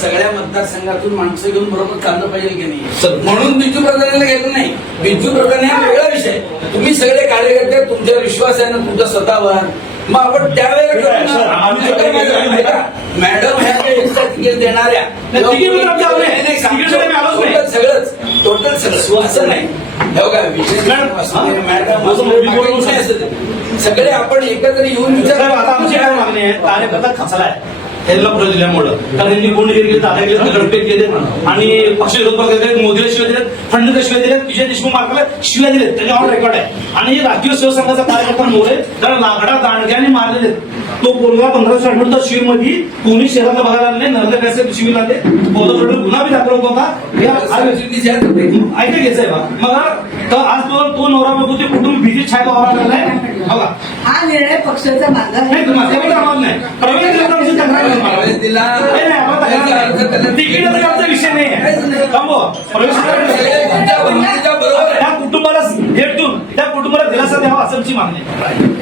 सगळ्या मतदारसंघातून माणसं घेऊन बरोबर चाललं पाहिजे की नाही, म्हणून बिजू प्रधानाला घेतलं नाही. बिजू प्रधान हा वेगळा विषय. तुम्ही सगळे कार्यकर्ते, तुमच्यावर विश्वास आहे ना तुमच्या स्वतःवर, मग आपण त्यावेळेला मॅडम ह्या एक्स्ट्रा तिकीट देणाऱ्या सगळंच टोटल सगळं असं नाही. सगळे आपण एकत्र येऊन विचार. आता आमची काय मागणी आहे, कार्यकर्ता खचलाय यांना पुढे दिल्यामुळं, कारण यांनी गुंडगिरी केली, दादा गेले, दगडफेक केले आणि पक्ष विरोध केले, मोदीला शिवाय दिलेत, फडणवीसला शिवाय दिलेत, विजय देशमुख मार्गाला शिवाय दिलेत, त्याच्यावर रेकॉर्ड आहे. आणि राष्ट्रीय शिवसंघाचा कार्यकर्ता मोरे त्याला लाकडा दांडग्याने मारलेले. तो पोरगा 1568 शिवमध्ये कोणी शहराला बघायला नाही, नर्मदा शिवीला आले, गुन्हा बी दाखल होता. ऐका घ्यायचंय बा. मग आज तो नवरा बघू ते कुटुंब भीती छाय वावरा लागलाय. बघा हा निर्णय पक्षाचा माझा नाही, तिकीटाचा विषय नाही आहे. त्या कुटुंबाला भेट देऊन त्या कुटुंबाला दिलासा द्यावा असं आमची मागणी आहे.